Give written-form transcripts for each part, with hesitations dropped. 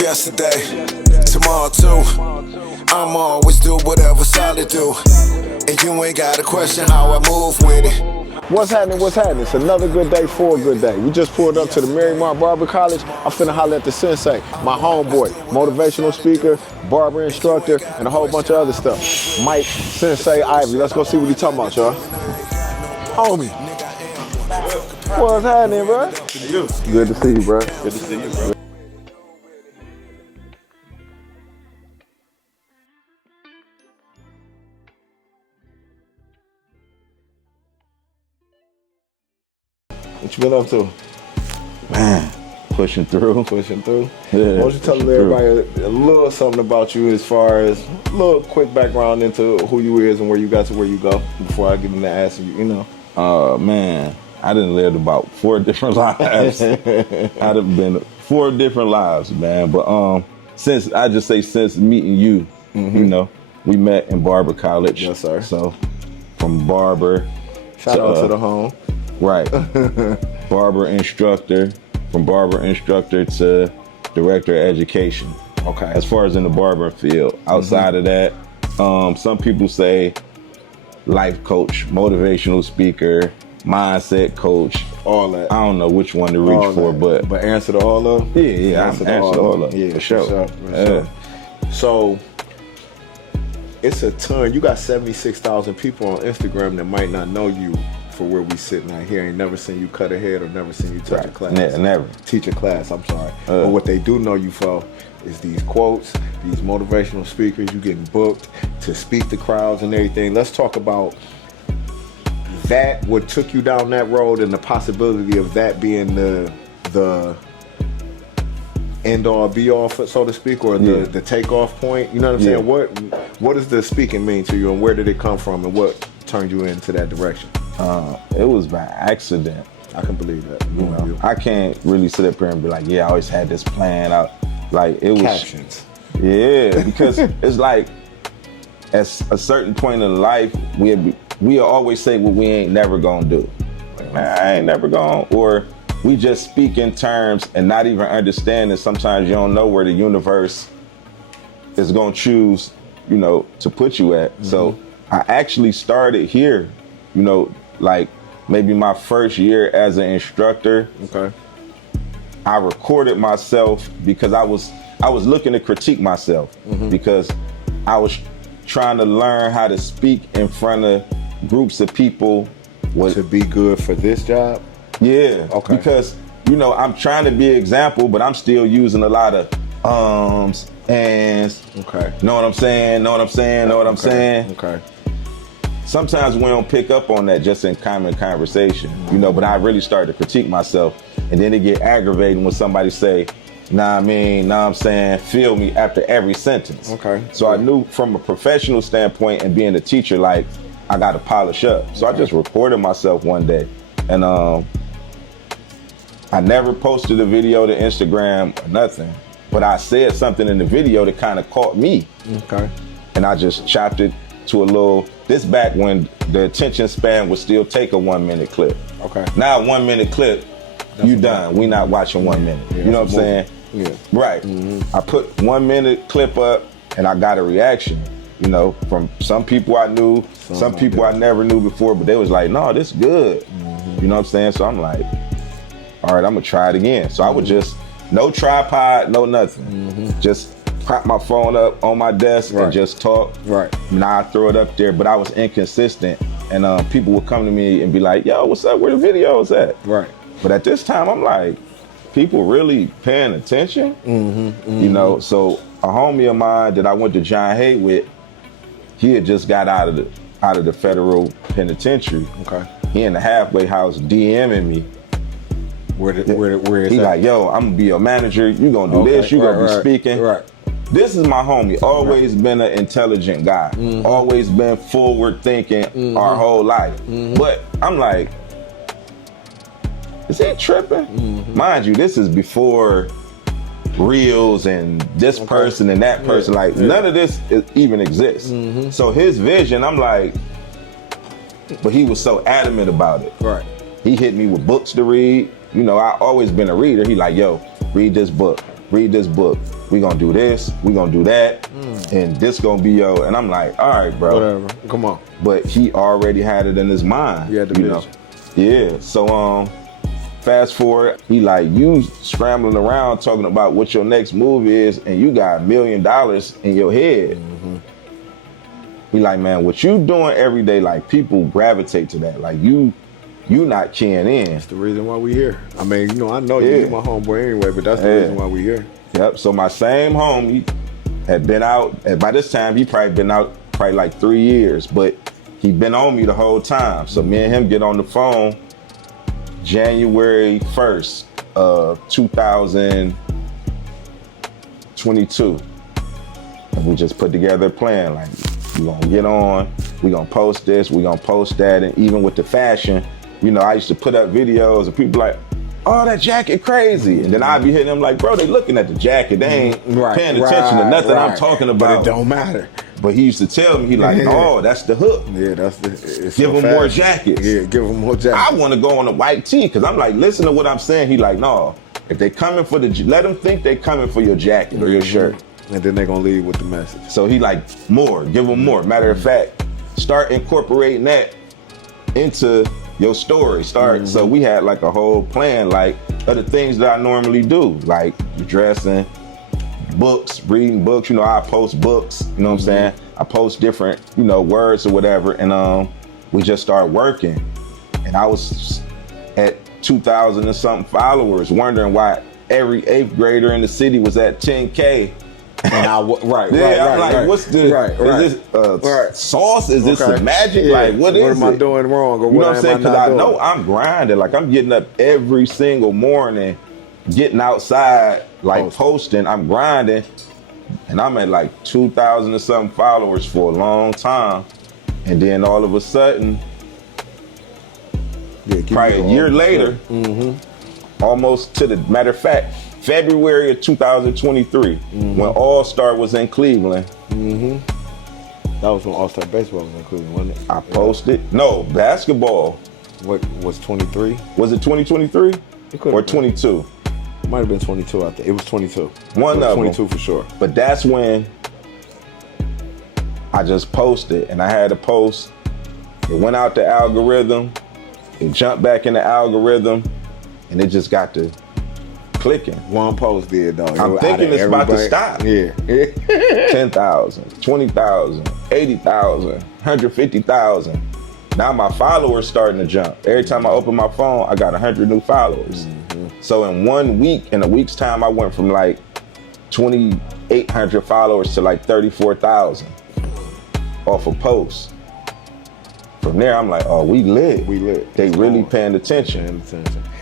yesterday, tomorrow too. I'ma always do whatever solid do, and you ain't gotta question how I move with it. What's happening? What's happening? It's another good day for a good day. We just pulled up to the Marymount Barber College. I'm finna holler at the Sensei, my homeboy, motivational speaker, barber instructor, and a whole bunch of other stuff. Mike Sensei Ivey. Let's go see what he's talking about, y'all. Homie. What's happening, bro? Good to see you, bro. Good to see you, bro. What you been up to? Man, pushing through. Pushing through? Yeah, why don't you tell everybody a little something about you as far as a little quick background into who you is and where you got to where you go before I give them the answer, you know? Man, I done lived about 4 different lives. I done been 4 different lives, man. But since meeting you, you know, we met in Barber College. Yes, sir. So from barber. Shout out to the home. Right. Barber instructor, from barber instructor to director of education. Okay. As far as in the barber field. Outside of that, some people say life coach, motivational speaker, mindset coach. All that. I don't know which one to reach for, but answer to all of them? Yeah, I answer to all of them. Yeah, for sure. Sure. So it's a ton. You got 76,000 people on Instagram that might not know you for where we sitting out here. Ain't never seen you cut a head or never seen you touch a class. Never. Teach a class, I'm sorry. But what they do know you for is these quotes, these motivational speakers. You getting booked to speak to crowds and everything. Let's talk about that, what took you down that road, and the possibility of that being the end all be all, so to speak, or the takeoff point. You know what I'm saying? What does the speaking mean to you, and where did it come from, and what turned you into that direction? It was by accident. I can believe that. You know, I can't really sit up here and be like, yeah, I always had this plan out. Like it was captions. Yeah, because it's like at a certain point in life, we always say what we ain't never gonna do. Like, man, I ain't never gonna, or we just speak in terms and not even understanding. Sometimes you don't know where the universe is gonna choose, you know, to put you at. So I actually started here, you know, like maybe my first year as an instructor. Okay. I recorded myself because I was looking to critique myself because I was trying to learn how to speak in front of groups of people. To be good for this job? Yeah. Okay. Because, you know, I'm trying to be an example, but I'm still using a lot of ands. Okay. Know what I'm saying? Know what I'm saying? Know what I'm saying? Okay. Sometimes we don't pick up on that just in common conversation, you know, but I really started to critique myself, and then it get aggravating when somebody say, nah, I mean, nah, I'm saying, feel me after every sentence. Okay. So I knew from a professional standpoint and being a teacher, like, I got to polish up. So I just recorded myself one day, and I never posted a video to Instagram or nothing, but I said something in the video that kind of caught me. Okay. And I just chopped it to a little, this back when the attention span would still take a 1 minute clip. Okay. Now 1 minute clip, you done. We not watching 1 minute. Yeah, you know what I'm saying? Yeah. Right. I put 1 minute clip up and I got a reaction, you know, from some people I knew, some people I never knew before, but they was like, no, this good. You know what I'm saying? So I'm like, all right, I'm gonna try it again. So I would just, no tripod, no nothing. Just prop my phone up on my desk and just talk. Right. Now I throw it up there, but I was inconsistent, and people would come to me and be like, yo, what's up, where the videos at? Right. But at this time, I'm like, people really paying attention? You know, so a homie of mine that I went to John Hay with, he had just got out of the federal penitentiary. Okay. He in the halfway house DMing me. Where is he that? like, yo, I'm gonna be your manager, you gonna do this, you gonna be speaking. Right. This is my homie, always been an intelligent guy, always been forward thinking our whole life. But I'm like, is he tripping? Mind you, this is before reels and this person and that person. Like none of this even exists. So his vision, I'm like, but he was so adamant about it. Right. He hit me with books to read. You know, I always been a reader. He like, yo, read this book. read this book. We gonna do this, we gonna do that, and this gonna be and I'm like, all right, bro. Whatever, come on. But he already had it in his mind. He had the vision. Yeah, so fast forward, he like, you scrambling around talking about what your next move is, and you got $1 million in your head. He like, man, what you doing every day, like people gravitate to that. Like you not keying in. That's the reason why we here. I mean, I know you're my homeboy anyway, but that's the reason why we here. Yep, so my same homie had been out, and by this time he probably been out like 3 years, but he been on me the whole time. So me and him get on the phone January 1st of 2022. And we just put together a plan, like, we gonna get on, we gonna post this, we gonna post that, and even with the fashion, I used to put up videos and people like, oh, that jacket crazy. And then I'd be hitting them like, bro, they looking at the jacket. They ain't paying attention to nothing I'm talking about. But it don't matter. But he used to tell me, he like, oh, that's the hook. Yeah, that's give him more jackets. Yeah, give him more jackets. I want to go on a white tee because I'm like, listen to what I'm saying. He like, no, if they coming for let them think they coming for your jacket or your shirt. And then they gonna leave with the message. So he like, more, give them more. Matter of fact, start incorporating that into your story. So we had like a whole plan, like other things that I normally do, like dressing, books, reading books. I post books, you know what I'm saying? I post different, words or whatever, and we just started working. And I was at 2,000 and something followers, wondering why every 8th grader in the city was at 10K. And I'm like, what's the, is this sauce? Is this the magic? Yeah. Like, what am I doing wrong? Or you know what I'm saying? Because I know I'm grinding. Like, I'm getting up every single morning, getting outside, like posting. I'm grinding. And I'm at like 2,000 and something followers for a long time. And then all of a sudden, probably a year later, almost to the matter of fact, February of 2023, when All-Star was in Cleveland. That was when All-Star Baseball was in Cleveland, wasn't it? I posted. No, basketball. What was 23? Was it 2023 or 22? It might have been 22, I think. It was 22. One of 22 them. for sure. But that's when I just posted, and I had a post. It went out the algorithm. It jumped back in the algorithm, and it just got to clicking. One post did, though. I'm thinking it's about to stop. Yeah. 10,000, 20,000, 80,000, 150,000. Now my followers starting to jump. Every time I open my phone, I got 100 new followers. So in 1 week, in a week's time, I went from like 2,800 followers to like 34,000 off a post. From there, I'm like, oh, we lit. We lit. They really paying attention.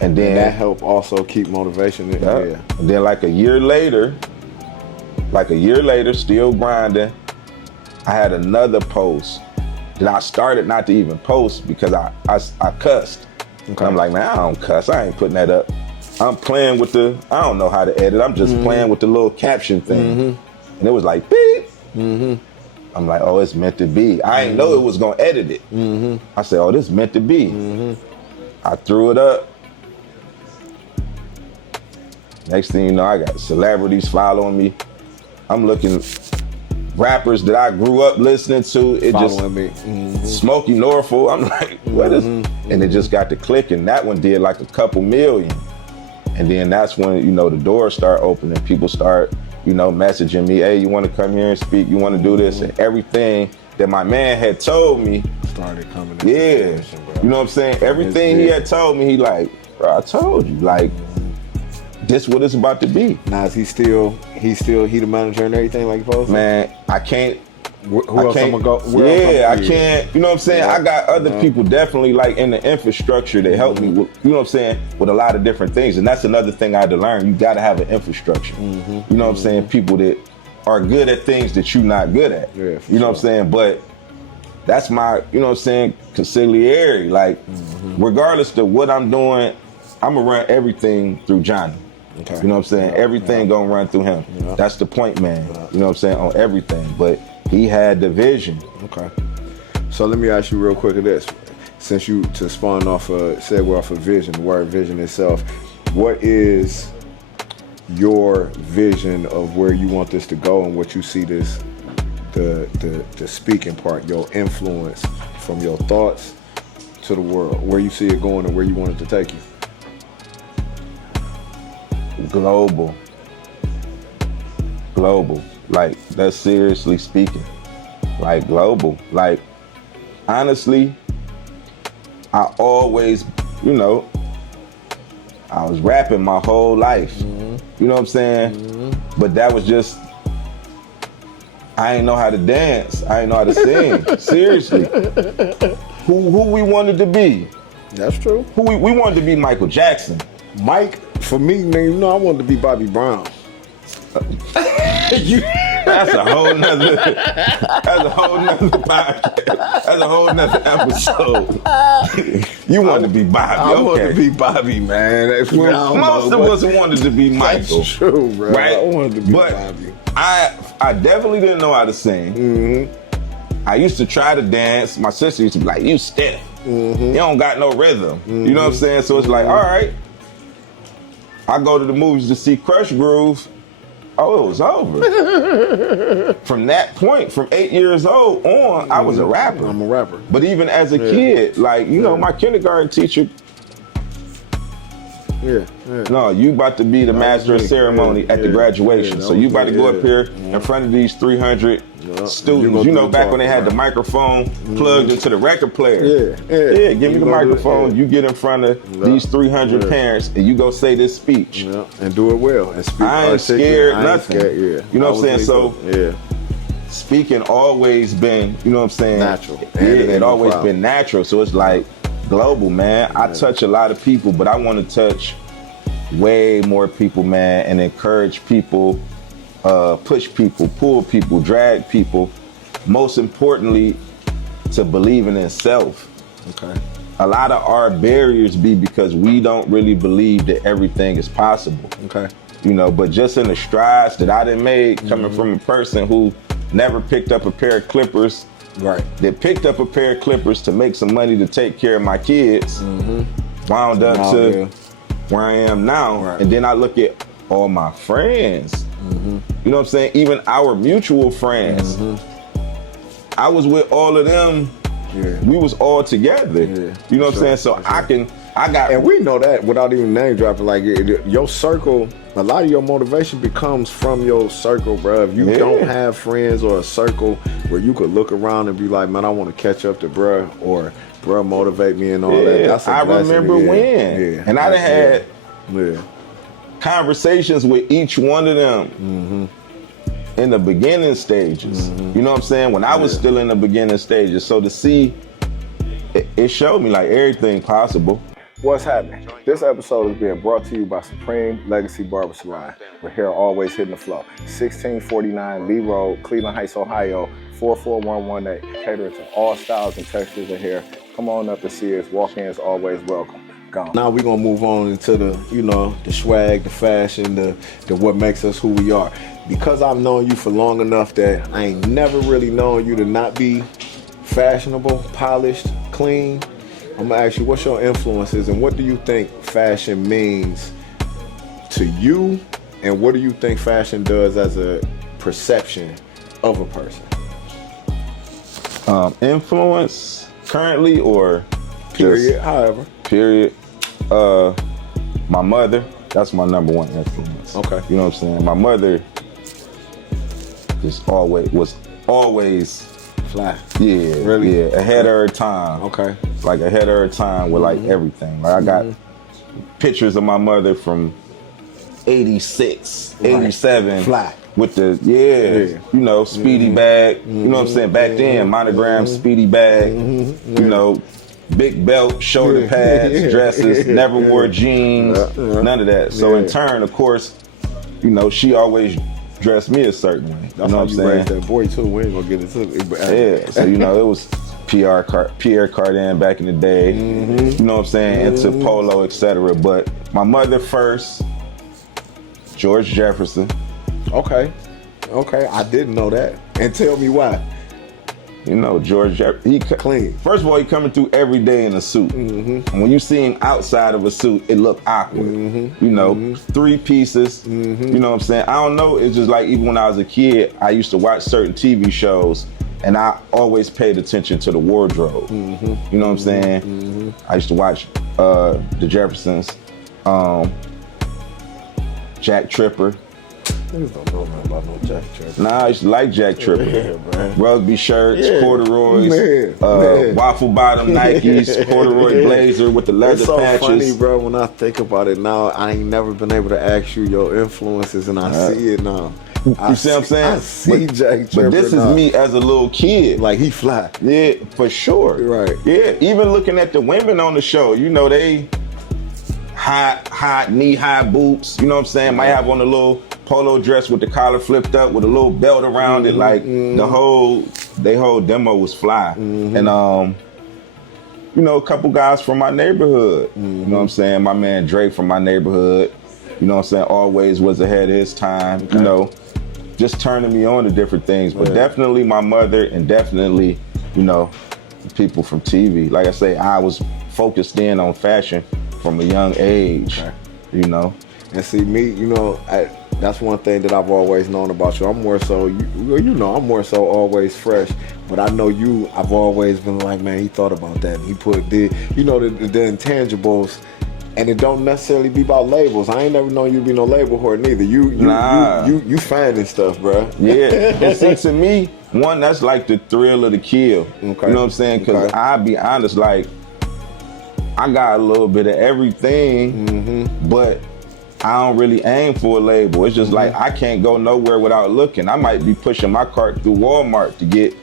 And then that helped also keep motivation. Yeah. And then like a year later, still grinding, I had another post that I started not to even post because I cussed. Okay. I'm like, man, I don't cuss. I ain't putting that up. I'm playing with I don't know how to edit. I'm just playing with the little caption thing. And it was like, beep. I'm like, oh, it's meant to be. I didn't know it was gonna edit it. I said, oh, this is meant to be. I threw it up. Next thing you know, I got celebrities following me. I'm looking rappers that I grew up listening to. It following just me. Smokey Norfolk. I'm like, what is? And it just got to clicking. That one did like a couple million. And then that's when, the doors start opening. People start, messaging me, hey, you want to come here and speak? You want to do this? And everything that my man had told me started coming. Yeah. You know what I'm saying? Everything he had told me, he like, bro, I told you, like, this what it's about to be. Now is he the manager and everything like supposed to? Man, I can't. Who else I'm gonna go? I can't. You know what I'm saying? Yeah. I got other people definitely like in the infrastructure that help me with, you know what I'm saying, with a lot of different things. And that's another thing I had to learn. You gotta have an infrastructure. You know what I'm saying? People that are good at things that you're not good at. Yeah, you know what I'm saying? But that's my, you know what I'm saying, conciliary. Like, regardless of what I'm doing, I'm gonna run everything through Johnny. Okay. You know what I'm saying? Everything gonna run through him. That's the point, man. You know what I'm saying? On everything. But he had the vision. Okay. So let me ask you real quick of this. Since you to spawn off segue off of vision, the word vision itself, what is your vision of where you want this to go and what you see this, the speaking part, your influence from your thoughts to the world, where you see it going and where you want it to take you? Global. Like, that's seriously speaking. Like, global. Like, honestly, I always, I was rapping my whole life. You know what I'm saying? But that was just, I didn't know how to dance. I didn't know how to sing. Seriously. Who we wanted to be. That's true. We wanted to be Michael Jackson. Mike, for me, man, I wanted to be Bobby Brown. That's a whole nother episode. You wanted to be Bobby. I wanted to be Bobby, man. Most of us wanted to be Michael. That's true, bro. Right? I wanted to be but Bobby. I definitely didn't know how to sing. I used to try to dance. My sister used to be like, you stiff. You don't got no rhythm. You know what I'm saying? So it's like, all right. I go to the movies to see Crush Groove. Oh, it was over. From that point, from 8 years old on, I was a rapper. I'm a rapper. But even as a kid, like, my kindergarten teacher, no, you about to be the master of ceremony at the graduation. So you about to go up here in front of these 300 students. Back when they had the microphone plugged into the record player. Give me the microphone. You get in front of these 300 parents and you go say this speech. And do it well. And speak. I ain't scared, nothing. Scared, You know what I'm saying? So speaking always been, you know what I'm saying? Natural. It always been natural. So it's like global, man. I touch a lot of people, but I want to touch way more people, man, and encourage people, push people, pull people, drag people. Most importantly, to believing in self. Okay. A lot of our barriers be because we don't really believe that everything is possible. Okay. But just in the strides that I done made, coming from a person who never picked up a pair of clippers, that picked up a pair of clippers to make some money to take care of my kids, wound up to where I am now. And then I look at all my friends, you know what I'm saying? Even our mutual friends. I was with all of them. We was all together. You know what I'm saying? So I got. And we know that without even name dropping, like your circle, a lot of your motivation becomes from your circle, bro. If you don't have friends or a circle where you could look around and be like, man, I want to catch up to bruh, or bruh motivate me and all that. That's I remember when. And I done had conversations with each one of them in the beginning stages. You know what I'm saying? When I was still in the beginning stages. So to see, it showed me like everything possible. What's happening? This episode is being brought to you by Supreme Legacy Barber Salon, where hair always hitting the flow. 1649 Lee Road, Cleveland Heights, Ohio, 44118. Catering to all styles and textures of hair. Come on up to see us. Walk-ins always welcome. Gone. Now we're gonna move on into the, the swag, the fashion, the what makes us who we are. Because I've known you for long enough that I ain't never really known you to not be fashionable, polished, clean. I'm gonna ask you, what's your influences and what do you think fashion means to you, and what do you think fashion does as a perception of a person? Influence currently or period, however. Period. My mother, that's my number one influence. Okay. You know what I'm saying? My mother was always fly. Yeah. Really? Yeah. Ahead of her time. Okay. Like ahead of her time with like everything. Like I got pictures of my mother from 86, 87. Fly. With the, speedy bag. You know what I'm saying? Back then, monogram, speedy bag. Big belt, shoulder pads, dresses, never wore jeans, none of that. So in turn, of course, she always dressed me a certain way. That's how you raised that boy too. We ain't gonna get into it. Yeah, so it was Pierre Cardin back in the day. You know what I'm saying? Into polo, etc. But my mother first, George Jefferson. Okay, I didn't know that. And tell me why. You know, George, Clean. First of all, he coming through every day in a suit. And when you see him outside of a suit, it look awkward. You know, 3 pieces. You know what I'm saying? I don't know. It's just like even when I was a kid, I used to watch certain TV shows, and I always paid attention to the wardrobe. You know what I'm saying? I used to watch The Jeffersons, Jack Tripper. Niggas don't know nothing about no Jack Tripper. Nah, I used to like Jack Tripper. Yeah, man. Rugby shirts, Yeah. corduroys, Man. waffle bottom Nikes, corduroy blazer with the leather It's so patches. funny, bro, when I think about it now. I ain't never been able to ask you your influences, and I see it now. You see what I'm saying? I see Jack Tripper But this now. is me as a little kid. Like, he fly. Yeah, for sure. Right. Yeah, even looking at the women on the show, you know, they high knee-high boots, you know what I'm saying? Might have on a little polo dress with the collar flipped up with a little belt around it. Like, the whole demo was fly. And, you know, a couple guys from my neighborhood, you know what I'm saying? My man Drake from my neighborhood, you know what I'm saying? Always was ahead of his time, you know, just turning me on to different things. But definitely my mother, and definitely, you know, people from TV. Like I say, I was focused in on fashion from a young age, you know. And see, me, you know, that's one thing that I've always known about you. I'm more so, you know, I'm more so always fresh. But I know you, I've always been like, man, he thought about that. And he put the intangibles. And it don't necessarily be about labels. I ain't never known you to be no label whore neither. You finding stuff, bro. Yeah, and see, to me, one, that's like the thrill of the kill. Okay. You know what I'm saying? Because I'll be honest, like, I got a little bit of everything, but I don't really aim for a label. It's just like, I can't go nowhere without looking. I might be pushing my cart through Walmart to get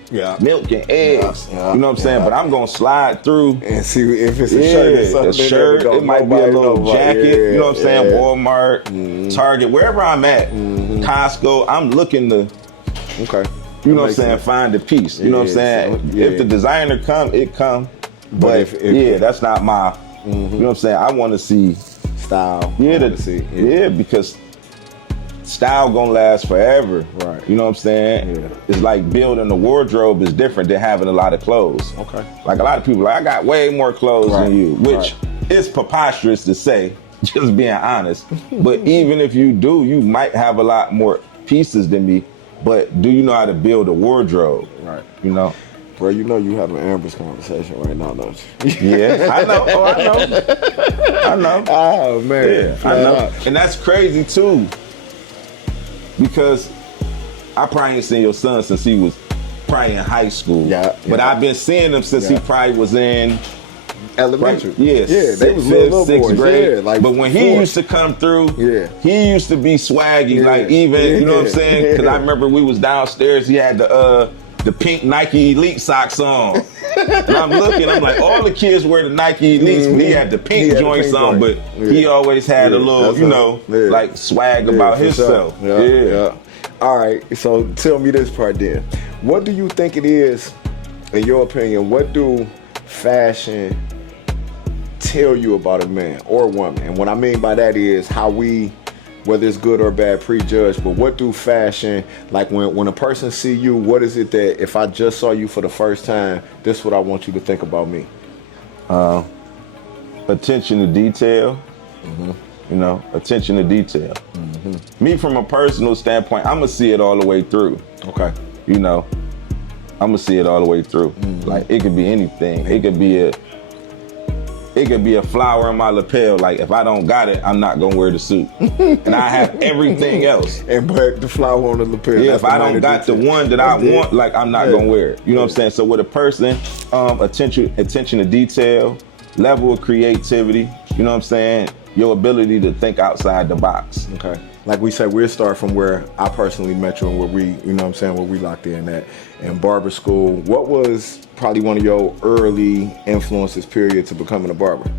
milk and eggs. You know what I'm saying? But I'm going to slide through. And see if it's a shirt or something. A shirt, it might be a little jacket. You know what I'm saying? Walmart, Target, wherever I'm at, Costco, I'm looking to, you know what I'm saying, find a piece. You know what I'm saying? If the designer come, it come. But if that's not my, you know what I'm saying? I want to see style. Yeah, because style gonna last forever. Right. You know what I'm saying? Yeah. It's like building a wardrobe is different than having a lot of clothes. Okay. Like a lot of people, like, I got way more clothes than you, which is preposterous to say, just being honest. But even if you do, you might have a lot more pieces than me. But do you know how to build a wardrobe? Right. You know? Bro, you know you having an Amber's conversation right now, don't you? Yeah, I know. Oh, I know. I know. Oh, man. Yeah, I know. And that's crazy, too. Because I probably ain't seen your son since he was probably in high school. But I've been seeing him since he probably was in elementary. They was little sixth grade. Like, but when he used to come through, he used to be swaggy. Like, even, you know what I'm saying? Because I remember we was downstairs, he had the pink Nike Elite socks on. And I'm looking, I'm like, all the kids wear the Nike Elites, but he had the pink joints on, but he always had a little, you know, like swag about himself. Sure. All right, so tell me this part then. What do you think it is, in your opinion, what do fashion tell you about a man or woman? And what I mean by that is how we, whether it's good or bad, prejudge, but what do fashion, like when a person see you, what is it that if I just saw you for the first time, this is what I want you to think about me? Attention to detail. You know, attention to detail. Me, from a personal standpoint, I'm gonna see it all the way through. Okay. You know, I'm gonna see it all the way through. Like, it could be anything. It could be a flower in my lapel. Like, if I don't got it, I'm not gonna wear the suit. And I have everything else. But the flower on the lapel. Yeah, if I don't got the one that I want, like, I'm not gonna wear it. You know what I'm saying? So with a person, attention to detail, level of creativity, you know what I'm saying? Your ability to think outside the box. Okay. Like we said, we'll start from where I personally met you and where we, you know what I'm saying, where we locked in at. In barber school, what was probably one of your early influences, period, to becoming a barber?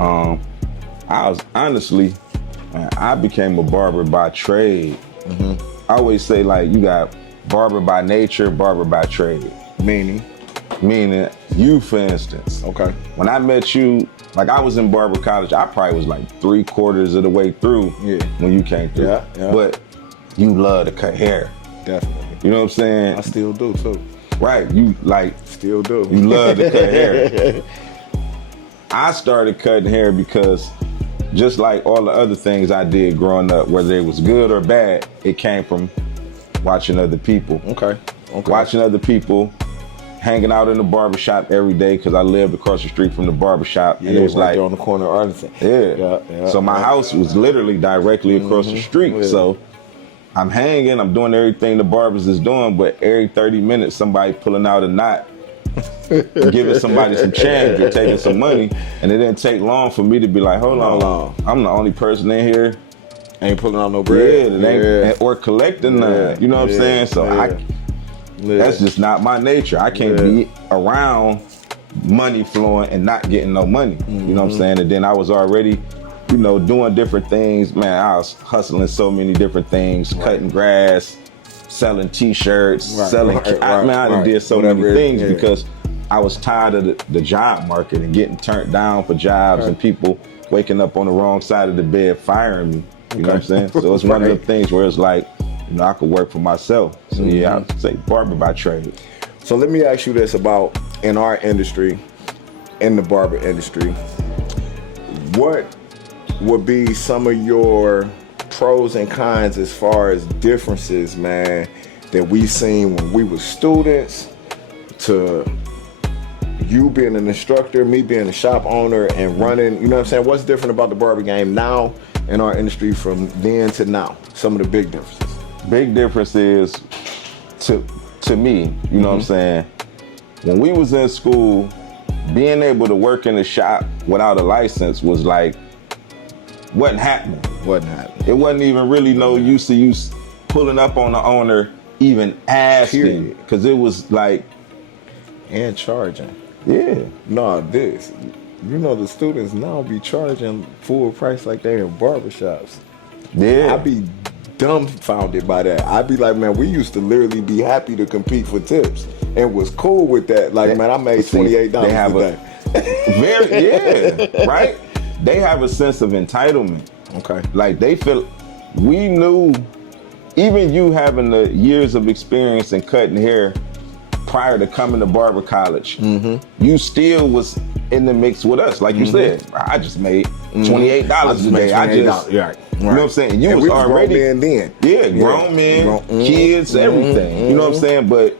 I was honestly, man, I became a barber by trade. I always say, like, you got barber by nature, barber by trade. Meaning you, for instance. Okay. When I met you, like, I was in barber college, I probably was like 3/4 of the way through when you came through. Yeah. But you love to cut hair. Definitely. You know what I'm saying? I still do too. Right, you like Still do. you love to cut hair. I started cutting hair because just like all the other things I did growing up, whether it was good or bad, it came from watching other people. Okay. Watching other people, hanging out in the barbershop every day because I lived across the street from the barbershop. Yeah, and it was right like there on the corner of Arlington. Yeah. So my house was literally directly across the street. Yeah. So I'm hanging, I'm doing everything the barbers is doing, but every 30 minutes somebody pulling out a knot, giving somebody some change or taking some money. And it didn't take long for me to be like, hold on, I'm the only person in here. Ain't pulling out no bread. Or collecting none. You know what I'm saying? So that's just not my nature. I can't be around money flowing and not getting no money. You know what I'm saying? And then I was already, doing different things. Man, I was hustling so many different things, cutting grass, selling t-shirts, selling, I did so many things because I was tired of the job market and getting turned down for jobs and people waking up on the wrong side of the bed firing me. You know what I'm saying? So it's one of the things where it's like, I could work for myself. So yeah, I'd say barber by trade. So let me ask you this about in our industry, in the barber industry, what would be some of your pros and cons as far as differences, man, that we seen when we were students to you being an instructor, me being a shop owner and running, you know what I'm saying? What's different about the barber game now in our industry from then to now? Some of the big differences. Big difference is to me, you know what I'm saying? When we was in school, being able to work in the shop without a license was like, wasn't happening. It wasn't even really no use to you pulling up on the owner, even asking, because it was like. And charging. Yeah. No, the students now be charging full price like they in barbershops. Yeah. I be dumbfounded by that. I'd be like, man, we used to literally be happy to compete for tips and was cool with that. Like, man, I made $28 today. Right? They have a sense of entitlement. Okay. Like they feel, we knew, even you having the years of experience in cutting hair prior to coming to barber college, you still was in the mix with us. Like you said, I just made $28 today. You know what I'm saying? You was already grown men then. Grown men, kids, everything. You know what I'm saying? But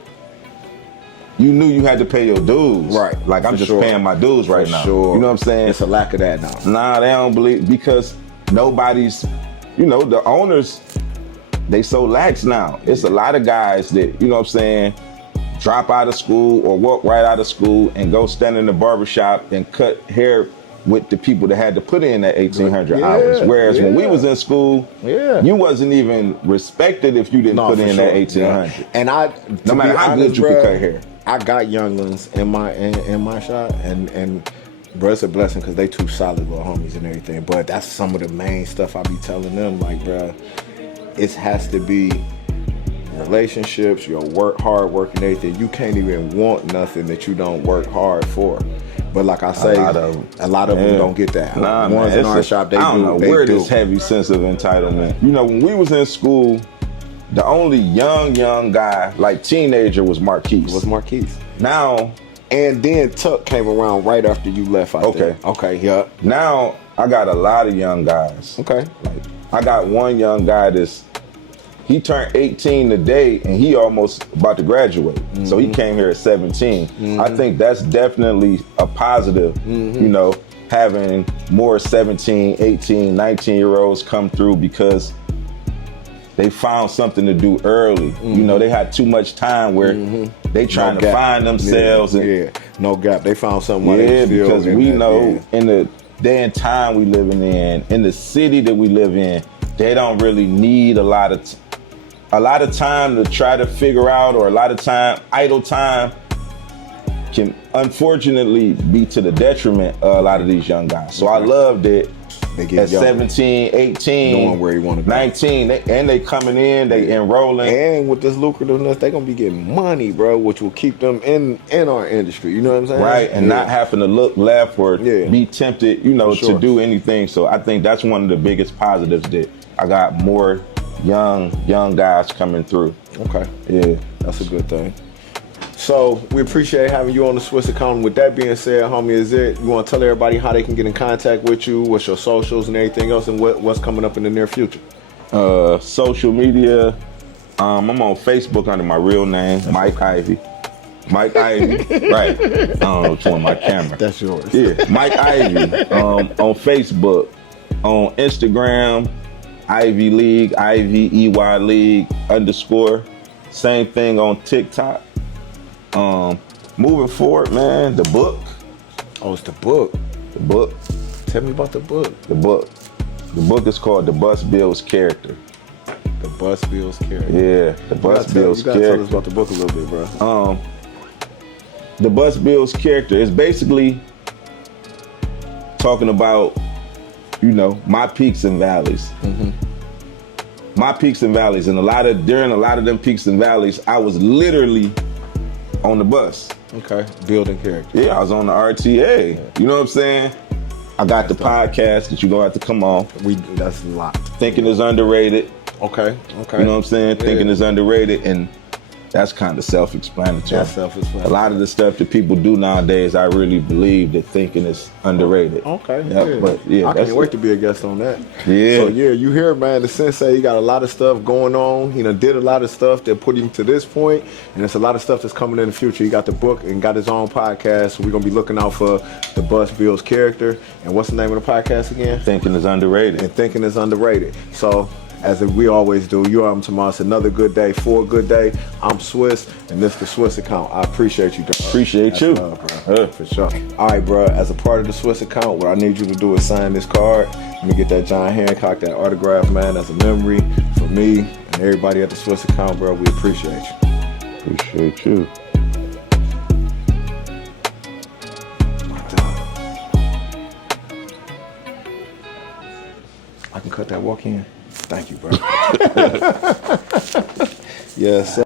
you knew you had to pay your dues. Right. Like I'm just paying my dues right now. Sure. You know what I'm saying? It's a lack of that now. Nah, they don't believe, because nobody's, the owners, they so lax now. It's a lot of guys that, you know what I'm saying, drop out of school or walk right out of school and go stand in the barbershop and cut hair with the people that had to put in that 1,800 hours. Whereas when we was in school, you wasn't even respected if you didn't put in that 1,800. And no matter how good you could cut hair. I got younglings in my shop, and bro, it's a blessing because they two solid little homies and everything. But that's some of the main stuff I be telling them, like, bro, it has to be relationships, your hard work and everything. You can't even want nothing that you don't work hard for. But like I say, a lot of them don't get that. Nah, ones man, in our shop, they do. I don't know where this heavy sense of entitlement. When we was in school, the only young guy, like teenager, was Marquise. Now, and then Tuck came around right after you left. Okay, yeah. Now I got a lot of young guys. Okay. Like, I got one young guy he turned 18 today and he almost about to graduate. So he came here at 17. I think that's definitely a positive, having more 17, 18, 19-year-olds come through because they found something to do early. They had too much time where they trying to find themselves. No gap. They found something. Because we know in the day and time we living in the city that we live in, they don't really need a lot of time to try to figure out, or a lot of time, idle time can unfortunately be to the detriment of a lot of these young guys. So I love that they get at younger. 17, 18, knowing where you want to go. 19, they coming in, they enrolling. And with this lucrativeness, they gonna be getting money, bro, which will keep them in our industry. You know what I'm saying? Right, and not having to look left or be tempted, to do anything. So I think that's one of the biggest positives, that I got more young guys coming through. Okay. Yeah. That's a good thing. So we appreciate having you on the Swiss account. With that being said, homie, you want to tell everybody how they can get in contact with you, what's your socials and everything else, and what's coming up in the near future? Social media. I'm on Facebook under my real name, Mike Ivey. Mike Ivey, right? I don't know which one my camera. That's yours. Yeah, Mike Ivey. On Facebook, on Instagram, Ivy League, IVEY League _ Same thing on TikTok. Moving forward, man, the book. Oh, it's the book. The book. Tell me about the book. The book. The book is called The Bus Builds Character. The Bus Builds Character. Yeah, The Bus Builds Character. You gotta tell us about the book a little bit, bro. The Bus Builds Character is basically talking about, my peaks and valleys. Mm-hmm. My peaks and valleys, and during a lot of them peaks and valleys, I was literally on the bus. Okay, building character. Yeah, I was on the RTA. Yeah. You know what I'm saying? I got the podcast that you're gonna have to come on. That's locked. Thinking is underrated. Okay. You know what I'm saying? Yeah. Thinking is underrated, and that's kind of self-explanatory. That's self-explanatory. A lot of the stuff that people do nowadays, I really believe that thinking is underrated. Okay. Yep, yeah. But yeah, I can't wait to be a guest on that. Yeah. So yeah, you hear, man, the Sensei, he got a lot of stuff going on. He did a lot of stuff that put him to this point, and there's a lot of stuff that's coming in the future. He got the book and got his own podcast. So we're gonna be looking out for The Bus Builds Character. And what's the name of the podcast again? Thinking is underrated. And Thinking is Underrated. So as we always do, you are Tomas. Another good day for a good day. I'm Swiss, and this is the Swiss account. I appreciate you, dog. Appreciate you. Love, bro. For sure. All right, bro. As a part of the Swiss account, what I need you to do is sign this card. Let me get that John Hancock, that autograph, man, as a memory for me and everybody at the Swiss account, bro. We appreciate you. Appreciate you. I can cut that walk in. Thank you, bro. Yes, sir.